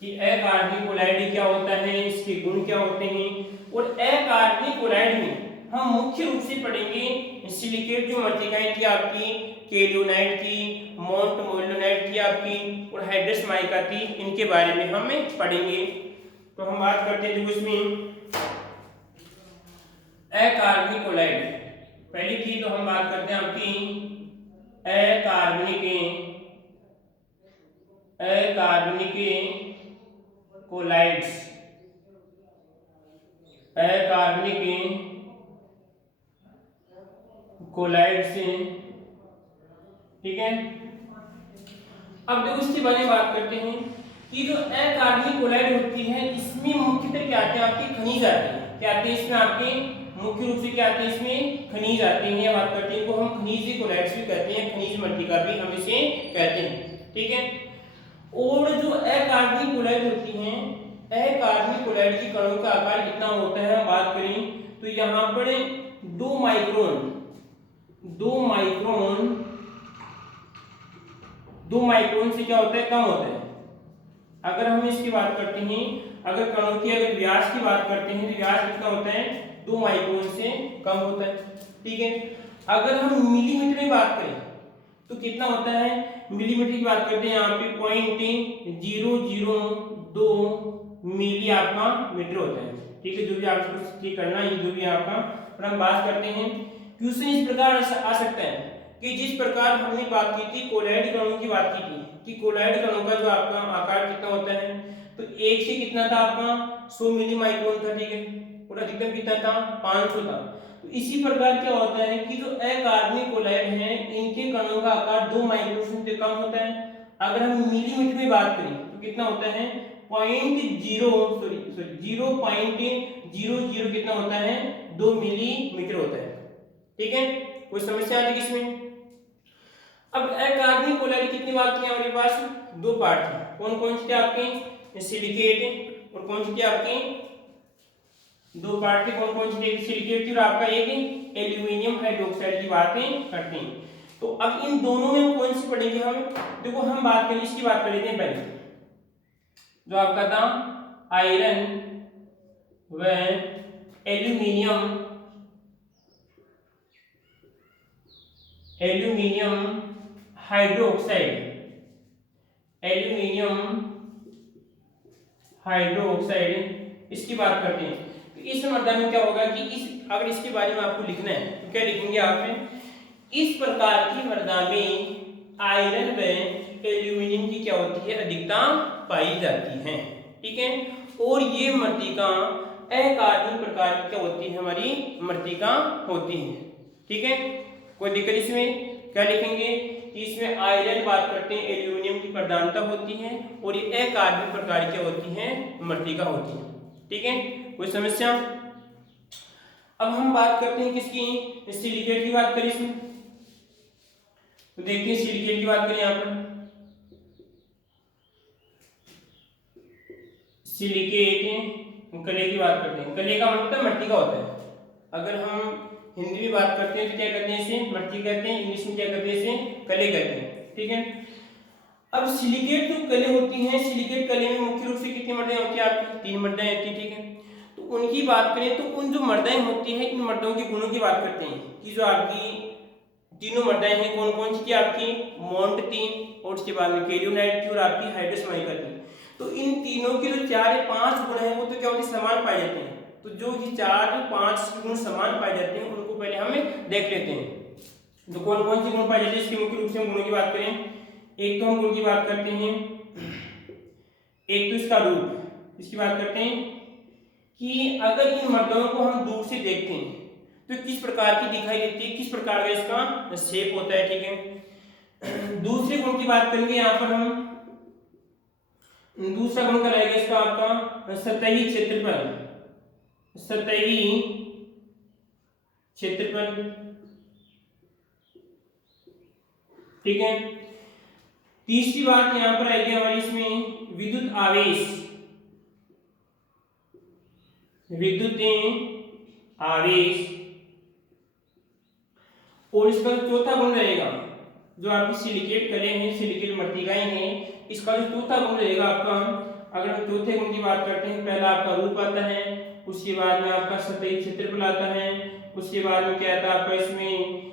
कि अकार्बनिक कोलाइड क्या होता है, इसके गुण क्या होते हैं। और अकार्बनिक कोलाइड में हम मुख्य रूप से पढ़ेंगे सिलिकेट जो मृतिकाएं थी आपकी, केल्यूनाइट की, मोंट मोलिलोनाइट की आपकी, और हाइड्रस माइका थी, इनके बारे में हम पढ़ेंगे। तो हम बात करते हैं इसमें अकार्बनिक कोलाइड, पहली चीज तो हम बात करते हैं आपकी अकार्बनिक कोलाइड्स, अकार्बनिक कोलाइड्स, ठीक है। अब देखो इसके बारे में बात करते हैं कि जो अकार्बनिक कोलाइड होती है इसमें मुख्यतः क्या आते हैं आपके खनिज आते हैं, क्या आते हैं इसमें आपके मुख्य रूप से क्या आते हैं इसमें खनिज आते हैं। बात करते हैं को हम खनिज कोलाइड्स भी कहते हैं, खनिज मट्टिका भी हम इसे कहते हैं, ठीक है। और जो अकार्बनिक कोलाइड होती हैं, अकार्बनिक कोलाइड की कणों का आकार कितना होता है बात करें तो यहाँ पर 2 माइक्रोन 2 माइक्रोन से क्या होता है कम होता है। अगर हम इसकी बात करते हैं, अगर कणों की अगर व्यास की बात करते हैं तो व्यास कितना होता है 2 माइक्रोन से कम होता है, ठीक है। अगर हम मिलीमीटर में बात करें तो कितना होता है, मिलीमीटर की बात करते हैं यहाँ पे 0.002 मिली आपका मीटर होता है, ठीक है। जो भी आपको ठीक करना है, जो भी आपका। और हम बात करते हैं क्वेश्चन इस प्रकार आ सकता है कि जिस प्रकार हमने बात की थी कोलाइड कणों की बात की थी कि कोलाइड कणों का जो आपका आकार कितना होता है, तो एक से कितना था आपका 100 मिली माइक्रोन था, ठीक है। और अधिकतम कितना था 500 था। तो इसी प्रकार क्या होता है कि जो अकार्बनिक कोलाइड हैं इनके कणों का आकार 2 माइक्रोन से कम होता है। अगर हम मिलीमीटर में बात करें तो कितना होता है 0.00 कितना होता है 2 मिलीमीटर होता है, ठीक है। कोई समस्या आती है इसमें। अब अकार्बनिक कोलाइड कितनी बात की हमारे पास 2 पार्ट थे, कौन कौन से थे आपके सिलिकेट और कौन से थे आपके 2 पार्ट थे, कौन कौन से थे सिलिकेट और आपका एक एल्यूमिनियम हाइड्रोक्साइड की बातें करते हैं। तो अब इन दोनों में कौन सी पढ़ेंगे हम, देखो हम बात करें इसकी बात कर लेते हैं पहले जो आपका था आयरन व एल्यूमिनियम हाइड्रोक्साइड इसकी बात करते हैं। तो इस मर्दा में क्या होगा कि इस अगर इसके बारे में आपको लिखना है तो क्या लिखेंगे आप, इस प्रकार की मर्दा में आयरन व एल्यूमिनियम की क्या होती है अधिकता पाई जाती है, ठीक है। और ये मृतिका अकार्बनिक प्रकार की क्या होती है हमारी मृतिका होती है, ठीक है। कोई दिक्कत इसमें, क्या लिखेंगे कि इसमें आयरन बात करते हैं एल्यूमिनियम की प्रधानता होती है और ये अकार्बनिक प्रकार की होती है मृतिका होती है, ठीक है। कोई समस्या। अब हम बात करते हैं किसकी, सिलिकेट की बात करें इसमें तो देखते हैं सिलिकेट की बात करें यहाँ पर सिलिकेट कले की बात करते हैं। कले का मतलब मट्टी का होता है। अगर हम हिंदी में बात करते हैं तो क्या कहते हैं इसे मट्टी कहते हैं, इंग्लिश में क्या कहते हैं इसे कले कहते हैं, ठीक है। अब सिलिकेट जो कले होती हैं, सिलिकेट कले में मुख्य रूप से कितनी मर्दाएं होती है आपकी 3 मर्दाएं होती है, ठीक है। तो उनकी बात करें तो उन जो मर्दाएं होती हैं इन मर्दों के गुणों की बात करते हैं कि जो आपकी तीनों मर्दाएं हैं कौन कौन सी थी आपकी मोंट थी और उसके बाद में केरियोनाइट थी और आपकी हाइड्रोस माइका थी। तो इन तीनों के जो 4 या 5 गुण हैं वो तो क्या होते हैं समान पाए जाते हैं। तो जो ये 4 या 5 गुण समान पाए जाते हैं उनको पहले हम देख लेते हैं। तो कौन कौन से गुण पाए जाते हैं इसके मुख्य रूप से हम गुणों की बात करें, एक तो हम गुण की बात करते हैं, एक तो इसका रूप, इसकी बात करते हैं कि अगर इन मर्दों को हम दूर से देखते हैं तो किस प्रकार की दिखाई देती है, किस प्रकार का इसका शेप होता है, ठीक है। दूसरे गुण की बात करेंगे यहाँ पर हम, दूसरा गुण का रहेगा इसका आपका सतही क्षेत्रफल, ठीक है। तीसरी बात यहां पर आएगी हमारी इसमें विद्युत आवेश और इसका जो चौथा गुण रहेगा जो आपकी सिलिकेट कले हैं, सिलिकेट मृत्तिकाएं हैं, इसका जो चौथा गुण रहेगा आपका, अगर हम चौथे गुण की बात करते हैं पहला आपका रूप आता है, उसके बाद में आपका सतही क्षेत्रफल आता है, उसके बाद में क्या आता है आपका इसमें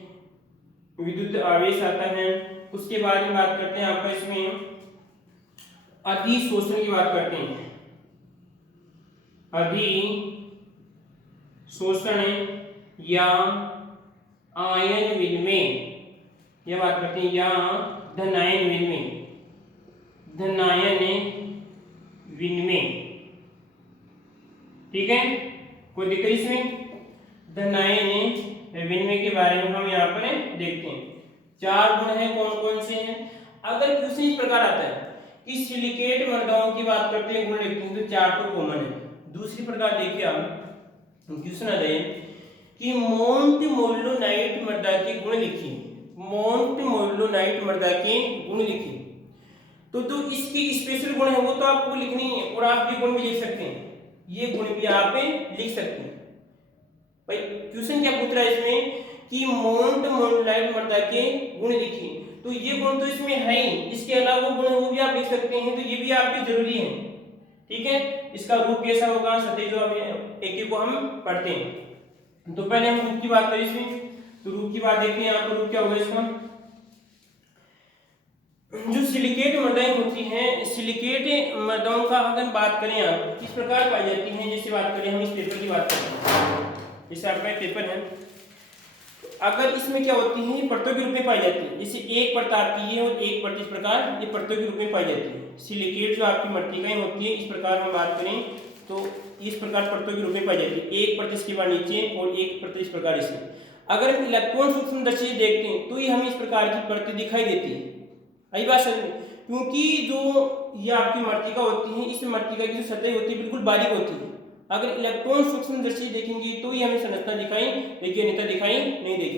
विद्युत आवेश आता है, उसके बाद में बात करते हैं आपका इसमें अधिशोषण की बात करते हैं, अधिशोषण या आयन विनिमय, यह बात करते हैं, या धनायन विनिमय, धनायन विनिमय। ठीक है, कोई दिक्कत इसमें? धनायन विनिमय के बारे में हम यहाँ पर देखते हैं। 4 गुण हैं, कौन कौन से हैं? अगर क्वेश्चन इस प्रकार आता है कि सिलिकेट मृदाओं की बात करते हैं, गुण लिखते हैं, तो 4 तो कॉमन है। दूसरी प्रकार देखिए आप, क्वेश्चन आता है कि मोन्टमोल्लोनाइट मृदा के गुण लिखिए, मोन्टमोल्लोनाइट मृदा के गुण लिखिए। तो इसके स्पेशल गुण है वो तो आपको लिखनी है, और आप ये गुण भी लिख सकते हैं, ये गुण भी आप लिख सकते हैं। भाई क्वेश्चन क्या पूछ रहा है इसमें कि मोन्टमोल्लोनाइट मृदा के गुण लिखिए, तो ये गुण तो इसमें है ही, इसके अलावा गुण वो भी आप लिख सकते हैं, तो ये भी आपके जरूरी है। ठीक है, इसका रूप कैसा होगा, सतही जो एक को हम पढ़ते हैं। तो पहले हम रूप की बात करें इसमें, तो रूप की बात देखते हैं। यहाँ पर रूप क्या होगा इसका? जो सिलिकेट मृदाएं होती हैं, सिलिकेट मृदाओं का अगर बात करें आप किस प्रकार पाई जाती हैं, जैसे बात करें हम इस पेपर की बात करते हैं, जैसे आपका पेपर है, अगर इसमें क्या होती है, परतों के रूप में पाई जाती है। जैसे एक परत आपकी ये और एक परत इस प्रकार ये परतों के रूप में पाई जाती है। सिलिकेट जो आपकी मृत्तिकाएं होती है, इस प्रकार हम बात करें तो इस प्रकार परतों के रूप में पाई जाती है, एक परत इसके बाद नीचे और एक परत इस प्रकार इसमें। अगर हम इलेक्ट्रॉन सूक्ष्मदर्शी से देखते हैं तो ये हमें इस प्रकार की परतें दिखाई देती है। आई बात समझ में? क्योंकि जो ये आपकी मृत्तिका होती है, इस मृत्तिका की जो सतह होती है बिल्कुल बारीक होती है। अगर इलेक्ट्रॉन सूक्ष्मदर्शी देखेंगे तो ही हमें संरचना दिखाई देगी, अन्यथा दिखाई नहीं देगी।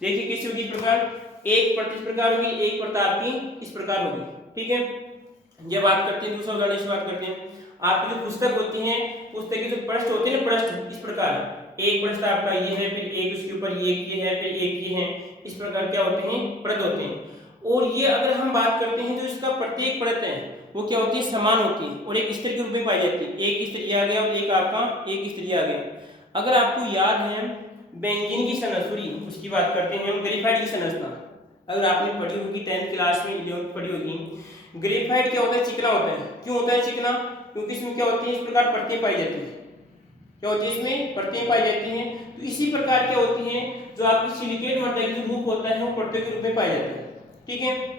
देखिए कैसे होगी प्रकार, एक परत इस प्रकार होगी, एक परत आपकी इस प्रकार होगी। ठीक है, ये बात करते हैं, दूसरा उदाहरण से बात करते हैं। आपकी जो पुस्तक होती है, पुस्तक के जो पृष्ठ होते हैं ना, पृष्ठ इस प्रकार, एक पृष्ठ आपका ये है, फिर एक उसके ऊपर ये है, फिर एक ये है, इस प्रकार क्या होते हैं, परत होते हैं। और ये अगर हम बात करते हैं, जो इसका प्रत्येक परत है वो क्या होती है, समान होती है और एक स्तर के रूप में पाई जाती है। एक स्तर ये आ गया और एक आपका एक स्तर ये आ गया। अगर आपको याद है बेंजीन की संरचना, उसकी बात करते हैं हम, ग्रेफाइट की संरचना अगर आपने पढ़ी होगी 10th क्लास में, 11th पढ़ी होगी। ग्रेफाइट क्या होता है, चिकना होता है। क्यों होता है चिकना? क्योंकि इसमें क्या होती है, इस प्रकार परतें पाई जाती है। क्या होती है, इसमें परतें पाई जाती हैं। तो इसी प्रकार क्या होती हैं, जो आपकी सिलिकेट मृदा की रूप होता है वो परतों के रूप में पाई जाती है। ठीक है,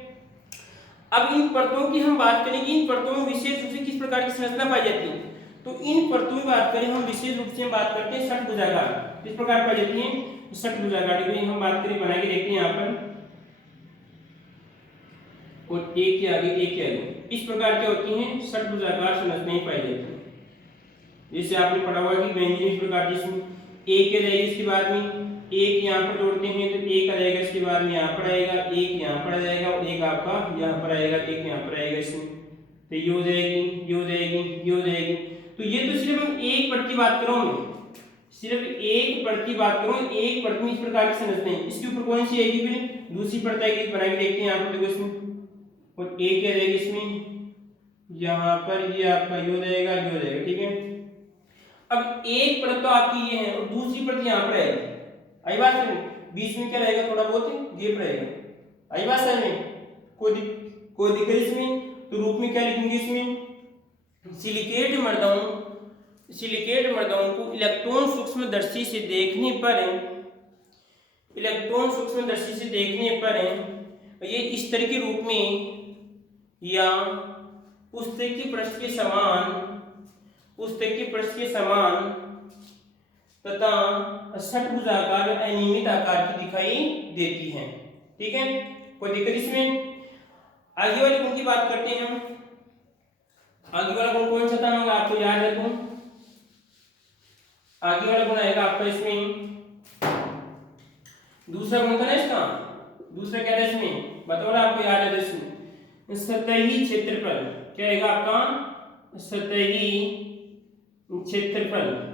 अब इन परतों की हम बात करेंगे, इन परतों में विशेष रूप से किस प्रकार की संरचना पाई जाती है। तो इन परतों में बात करें हम, विशेष रूप से हम बात करते हैं षटभुजाकार, किस प्रकार पाई जाती है, षटभुजाकार। हम बात करें, बना के देखते हैं यहाँ पर, और एक के आगे एक के आगे इस प्रकार क्या होती हैं, षटभुजाकार संरचनाएं पाई जाती है। जैसे आपने पढ़ा हुआ कि बेंजीन इस प्रकार, जिसमें एक रहेगी, इसके बाद में एक यहाँ पर जोड़ते हैं तो एक आ जाएगा, इसके बाद में यहाँ पर आएगा, एक यहाँ पर आ जाएगा और एक आपका यहाँ पर आएगा, एक यहाँ पर आएगा इसमें। तो ये हो जाएगी, ये हो जाएगी, ये हो जाएगी। तो ये तो सिर्फ हम एक परत की बात करूँ, मैं सिर्फ एक परत की बात करूँ, एक परत में इस प्रकार की संरचना है। इसके ऊपर कौन सी आएगी, फिर दूसरी परत आएगी, बना के देखते हैं यहाँ पर, देखो इसमें, और एक क्या रहेगी इसमें, यहाँ पर ये आपका ये हो जाएगा, ये हो जाएगा। ठीक है, अब एक परत तो आपकी ये है और दूसरी परत यहाँ पर आएगी। आई बात समझ में? बीच में क्या रहेगा, थोड़ा बहुत गैप रहेगा। आई बात समझ में? कोई दिक्कत इसमें? तो रूप में क्या लिखेंगे इसमें, सिलिकेट मृदाओं को इलेक्ट्रॉन सूक्ष्मदर्शी से देखने पर ये इस तरह के रूप में या पुस्तक के पृष्ठ के समान तथा षटभुजाकार अनियमित आकार की दिखाई देती है। ठीक है, कोई दिक्कत इसमें? आगे वाले गुण की बात करते हैं हम। आगे वाला गुण कौन सा था, होगा आपको याद है? तो आगे वाला गुण आएगा आपका इसमें, दूसरा गुण था ना इसका, दूसरा क्या था इसमें, बताओ ना, आपको याद है? इसमें सतही क्षेत्रफल क्या आएगा आपका, सतही क्षेत्रफल।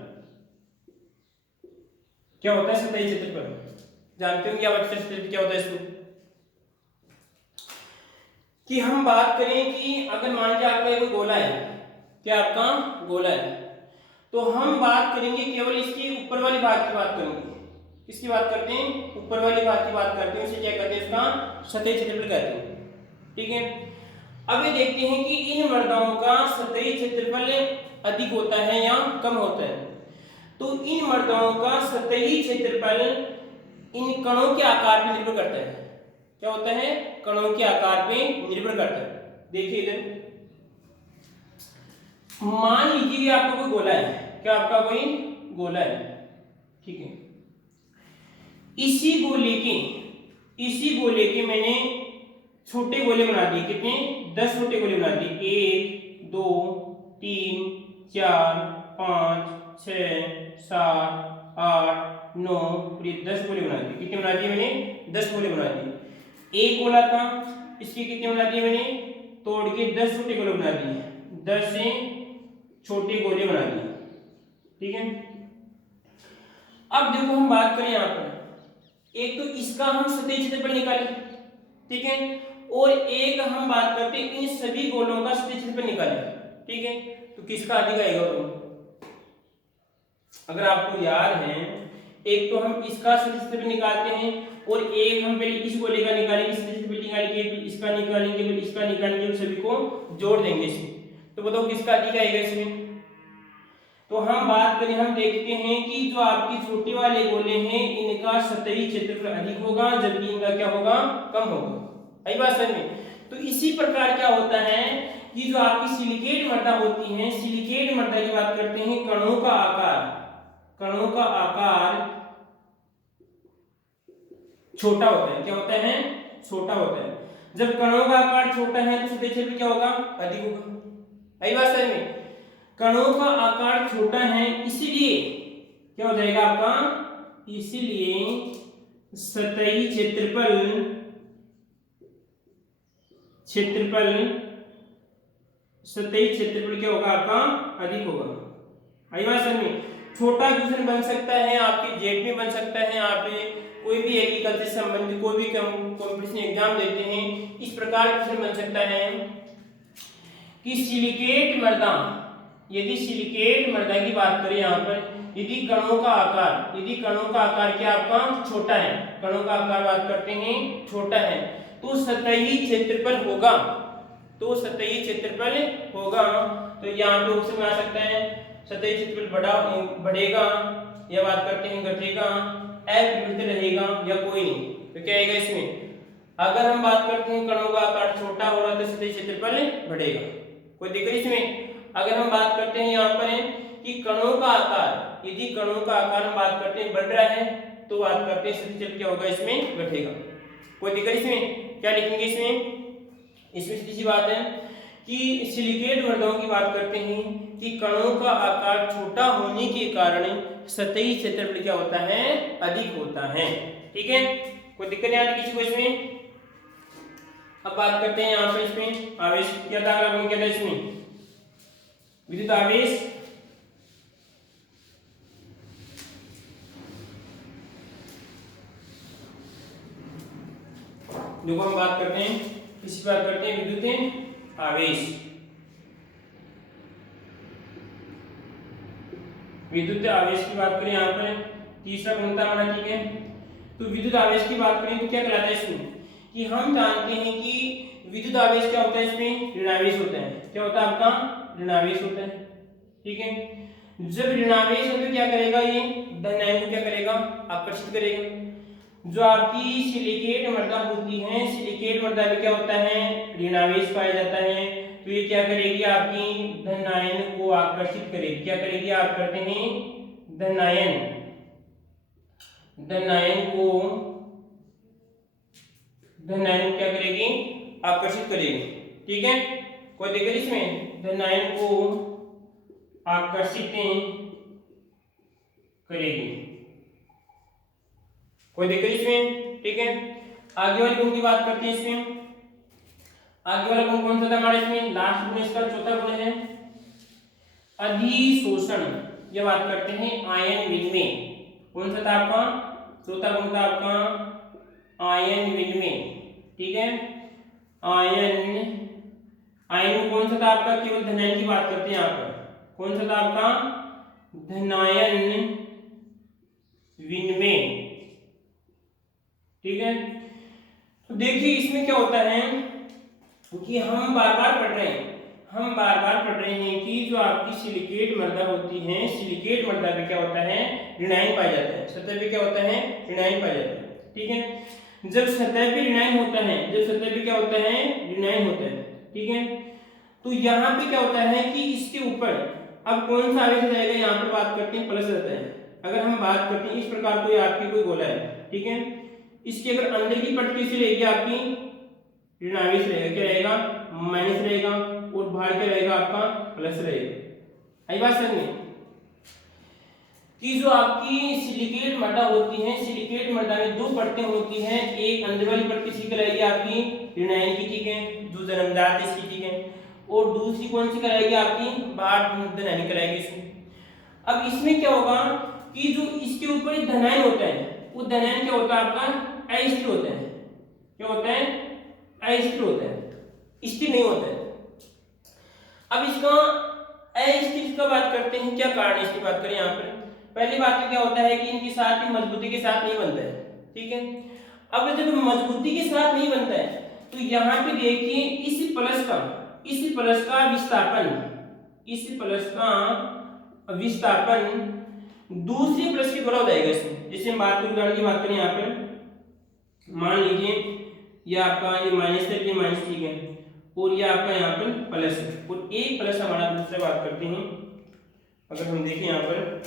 क्या होता है सतही क्षेत्रफल, जानते हो क्या होता है इसमें? कि हम बात करें कि अगर मान लीजिए आपका एक गोला है, क्या आपका गोला है, तो हम बात करेंगे केवल इसके ऊपर वाले भाग की बात करेंगे। किसकी बात करते हैं, ऊपर वाले भाग की बात करते हैं, उसे क्या कहते हैं, इसका सतही क्षेत्रफल कहते हैं। ठीक है, अब ये देखते हैं कि इन मृदाओं का सतही क्षेत्रफल अधिक होता है या कम होता है। तो इन मर्दाओं का सतही क्षेत्रफल इन कणों के आकार पर निर्भर करता है। क्या होता है? कणों के आकार पे निर्भर करता है। देखिए इधर मान लीजिए कि आपका कोई गोला है। क्या आपका कोई गोला है, ठीक है। इसी गोले के मैंने छोटे गोले बना दिए। कितने? 10 छोटे गोले बना दिए। 1 2 3 4 5 6 7 8 9 और ये 10 गोले बना दिए। कितने बना दिए मैंने? 10 गोले बना दिए। एक गोला था, इसके कितने बना दिए मैंने? तोड़ के 10 छोटे गोले बना दिए। 10 से छोटे गोले बना दिए, ठीक है। अब देखो हम बात करें यहाँ पर, एक तो इसका हम सतही क्षेत्रफल निकालें, ठीक है, और एक हम बात करते हैं इन सभी गोलों का सतही क्षेत्रफल निकालें, ठीक है। तो किसका अधिक आएगा? तो अगर आपको याद है, एक तो हम इसका सतही क्षेत्रफल निकालते हैं और एक हम पहले इस गोले का निकालेंगे, सतही क्षेत्रफल निकालेंगे, फिर इसका निकालेंगे, फिर इसका निकालेंगे, सभी को जोड़ देंगे इसमें। तो बताओ किसका अधिक आएगा इसमें? तो हम बात करें, हम देखते हैं कि जो आपकी छोटे वाले गोले हैं इनका सतही क्षेत्रफल अधिक होगा, जबकि इनका क्या होगा? कम होगा। आई बात समझ में? तो इसी प्रकार क्या होता है कि जो आपकी सिलिकेट मृदा होती है, सिलिकेट मृदा की बात करते हैं, कणों का आकार छोटा होता है। क्या होता है? छोटा होता है। जब कणों का आकार छोटा है तो सतही क्षेत्रफल क्या होगा? अधिक होगा। आई बात समझ में? कणों का आकार छोटा है, इसलिए क्या हो जाएगा आपका? इसलिए सतही क्षेत्रफल क्या होगा आपका? अधिक होगा। आई बात समझ में? छोटा क्वेश्चन बन सकता है आपके जेट में, बन सकता है आप कोई भी एग्रीकल्चर से संबंधित कोई भी कॉम्पिटिशन एग्जाम देते हैं, इस प्रकार क्वेश्चन बन सकता है कि सिलिकेट मृदा, यदि सिलिकेट मृदा की बात करें यहाँ पर, यदि कणों का आकार क्या आपका? छोटा है, कणों का आकार बात करते हैं छोटा है, तो सतही क्षेत्रफल होगा। तो यहाँ पे ऑप्शन में आ सकता है सतही क्षेत्रफल बढ़ेगा, या बात करते हैं घटेगा, अविकृत रहेगा, या कोई नहीं। तो क्या आएगा इसमें? अगर हम बात करते हैं कणों का आकार छोटा हो रहा है तो सतही क्षेत्रफल बढ़ेगा, कोई दिक्कत इसमें। अगर हम बात करते हैं यहाँ पर कि कणों का आकार, यदि कणों का आकार हम बात करते हैं बढ़ रहा है, तो बात करते हैं सतही क्षेत्रफल क्या होगा? इसमें घटेगा, कोई दिक्कत इसमें। क्या लिखेंगे इसमें? इसमें सीधी सी बात है कि सिलिकेट मृदाओं की बात करते हैं कि कणों का आकार छोटा होने के कारण सतही क्षेत्रफल क्या होता है? अधिक होता है, ठीक है। कोई दिक्कत नहीं आती किसी को इसमें। अब बात करते हैं यहाँ पे इसमें आवेश क्या था, क्या था इसमें? विद्युत आवेश। देखो हम बात करते हैं, किसी बात करते हैं विद्युत आवेश। विद्युत आवेश की बात करें यहाँ पर, तीसरा गुण था हमारा, ठीक है। तो विद्युत आवेश की बात करें तो क्या कहलाता है इसमें कि हम जानते हैं कि विद्युत आवेश क्या होता है? इसमें ऋणावेश होता है। क्या होता है आपका? ऋणावेश होता है, ठीक है। जब ऋणावेश होता है क्या करेगा? ये धनायन को क्या करेगा? आकर्षित करेगा। जो आपकी सिलिकेट मृदा होती है, सिलिकेट मृदा में क्या होता है? ऋणावेश पाया जाता है, तो ये क्या करेगी? आपकी धनायन को आकर्षित करेगी। क्या करेगी? आप करते हैं धनायन क्या करेगी? आकर्षित करेगी, ठीक है। कोई दिक्कत इसमें? धनायन को आकर्षित करेगी, कोई दिक्कत इसमें, ठीक है। आगे वाले गुण की बात करते हैं इसमें। आगे वाला गुण कौन सा था हमारे इसमें? लास्ट गुण इसका चौथा गुण है अधिशोषण। ये बात करते हैं आयन विनिमय। कौन सा था आपका? चौथा गुण था आपका आयन विनिमय, ठीक है। आयन कौन सा था आपका? केवल धनायन की बात करते हैं यहाँ पर। कौन सा था आपका? धनायन विनिमय, ठीक है। तो देखिए इसमें क्या होता है कि हम बार बार पढ़ रहे हैं, हम बार बार पढ़ रहे हैं कि जो आपकी सिलिकेट मृदा होती है, सिलिकेट मृदा पे क्या होता है, ऋणायन पाया जाता है। सतह पे क्या होता है, ऋणायन पाया जाता है। ठीक है, जब सतह पे ऋणायन होता है, जब सतह पे क्या होता है, ऋणायन होता है, ठीक है, तो यहाँ पे क्या होता है कि इसके ऊपर अब कौन सा आवेश जाएगा, यहाँ पर बात करते हैं प्लस रहता है। अगर हम बात करते हैं इस प्रकार कोई आपकी कोई गोला है, ठीक है, इसके अगर अंदर की पट्टी से रहेगी आपकी ऋणावेश रहेगा, क्या रहेगा, माइनस रहेगा, और बाहर क्या रहेगा आपका प्लस रहेगा। आई बात समझ में कि जो आपकी सिलिकेट मृदा होती है, सिलिकेट मृदा में दो परतें होती हैं, एक अंदर वाली परत किसकी कहलाएगी, आपकी ऋणायन की, ठीक है, जो जन्मजात है इसकी, ठीक है, और दूसरी कौन सी कहलाएगी, आपकी बाहर धनायन कहलाएगी इसमें। अब इसमें क्या होगा कि जो इसके ऊपर धनायन होता है, वो धनायन क्या होता है आपका अस्थिर होता है। क्या होता है, अस्थिर होता है, स्थिर नहीं होता है। अब इसका अस्थिर का बात करते हैं, क्या कारण है इसकी बात करें यहाँ पर। पहली बात तो क्या होता है कि इनके साथ भी मजबूती के साथ नहीं बनता है, ठीक है। अब जब मजबूती के साथ नहीं बनता है तो यहाँ पे देखिए इस प्लस का विस्थापन, इस प्लस का विस्थापन दूसरे प्लस के द्वारा हो जाएगा इसमें। जैसे हम बात उदाहरण की बात करें यहाँ पर, मान लीजिए ये आपका ये माइनस है, ये माइनस, ठीक है, और ये आपका यहाँ पर प्लस है, और एक प्लस हमारा दूसरा बात करते हैं। अगर हम देखें यहाँ पर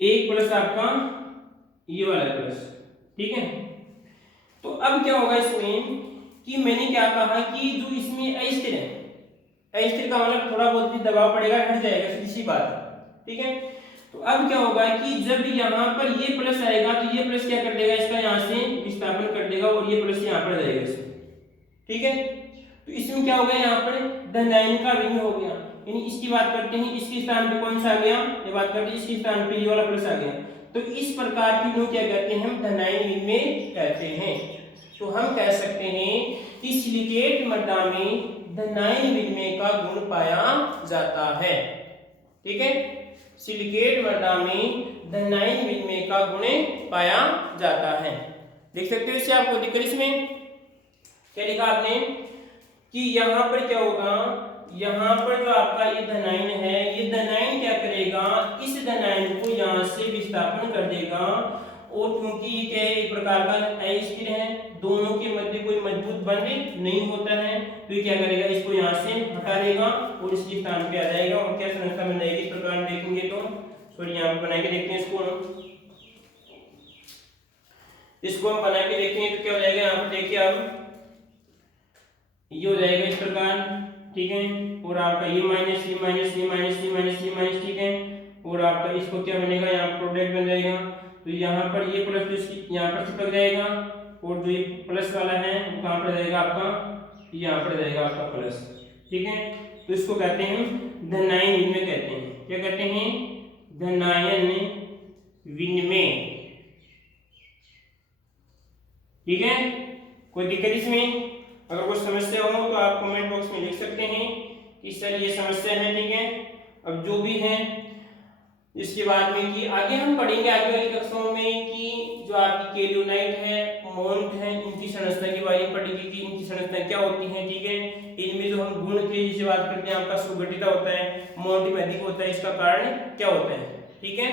एक प्लस आपका ये वाला प्लस, ठीक है, तो अब क्या होगा इसमें कि मैंने क्या कहा कि जो इसमें अस्थिर है, अस्थिर का मतलब थोड़ा बहुत भी दबाव पड़ेगा, हट जाएगा, सीधी सी बात है, ठीक है। तो अब क्या होगा कि जब यहाँ पर ये प्लस आएगा तो ये प्लस क्या कर देगा, इसका यहाँ से विस्थापन कर देगा, और ये प्लस यहाँ पर जाएगा इसमें, ठीक है। तो इसमें क्या हो गया, यहाँ पर धनायन का ऋण हो गया, यानी इसकी बात करते हैं, इसके स्थान पे कौन सा आ गया, ये बात करते हैं इसके स्थान पे ये वाला प्लस आ गया। तो इस प्रकार की लोग क्या कहते हैं, हम धनायन विनिमय कहते हैं। तो हम कह सकते हैं कि सिलिकेट मृदा में धनायन विनिमय का गुण पाया जाता है, ठीक है। सिलिकेट मृदा में धनायन विनिमय का गुण पाया जाता है। देख सकते हो इसे, आपको दिक्कत इसमें क्या लिखा आपने कि यहाँ पर क्या होगा, यहाँ पर जो आपका ये धनायन है, ये धनायन क्या करेगा, इस धनायन को यहाँ से विस्थापन कर देगा, और क्योंकि ये क्या है, एक प्रकार का अस्थिर है, दोनों के मध्य कोई मजबूत बंध नहीं होता है, तो ये क्या करेगा, इसको यहाँ से हटा देगा और इसके स्थान पे आ जाएगा, और क्या संरचना बन जाएगी, इस प्रकार देखेंगे तो सॉरी यहाँ पे बना के देखते हैं इसको हम बना के देखेंगे तो क्या हो जाएगा, यहाँ पर देखिए अब ये हो जाएगा इस प्रकार, ठीक है, और आपका ये माइनस, ये माइनस, ये माइनस, ये माइनस, ये माइनस, ठीक है, और आपका इसको क्या बनेगा, यहाँ प्रोडक्ट बन जाएगा, तो यहाँ पर ये प्लस तो इसकी यहाँ पर चिपक जाएगा, और जो ये प्लस वाला है वो कहाँ पर जाएगा आपका, यहाँ पर जाएगा आपका प्लस, ठीक है। तो इसको कहते हैं धनायन विनिमय कहते हैं। क्या कहते हैं, धनायन विनिमय, ठीक है। कोई दिक्कत इसमें, अगर कोई समस्या हो तो आप कमेंट बॉक्स में लिख सकते हैं कि सर ये समस्या है, ठीक है। अब जो भी है इसके बाद में कि आगे हम पढ़ेंगे आगे वाली कक्षाओं में कि जो आपकी केल्विनाइट है, मोन्ट है, इनकी संरचना के बारे में पढ़ेंगे कि इनकी संरचना क्या होती है, ठीक है। इनमें जो हम गुण के जिसे बात करते हैं, आपका सुगठिता होता है, मोन्ट में अधिक होता है, इसका कारण क्या होता है, ठीक है।